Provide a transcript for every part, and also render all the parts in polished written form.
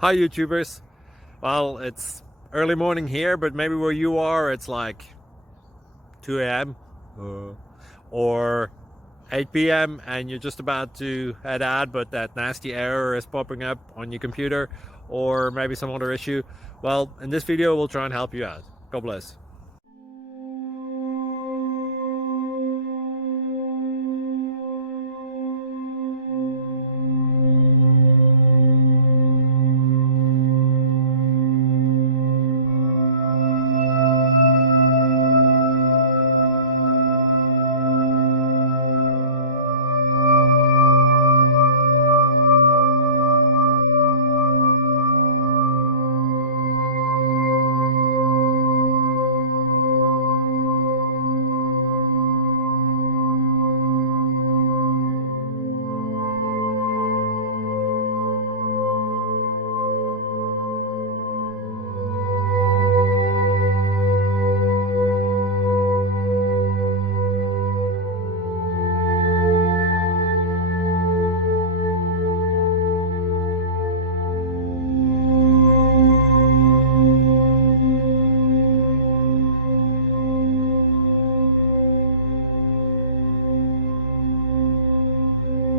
Hi YouTubers. Well, it's early morning here, but maybe where you are it's like 2 a.m. Or 8 p.m. and you're just about to head out, but that nasty error is popping up on your computer, or maybe some other issue. Well, in this video we'll try and help you out. God bless.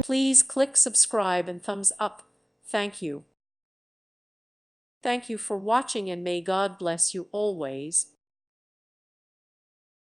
Please click subscribe and thumbs up. Thank you. Thank you for watching and may God bless you always.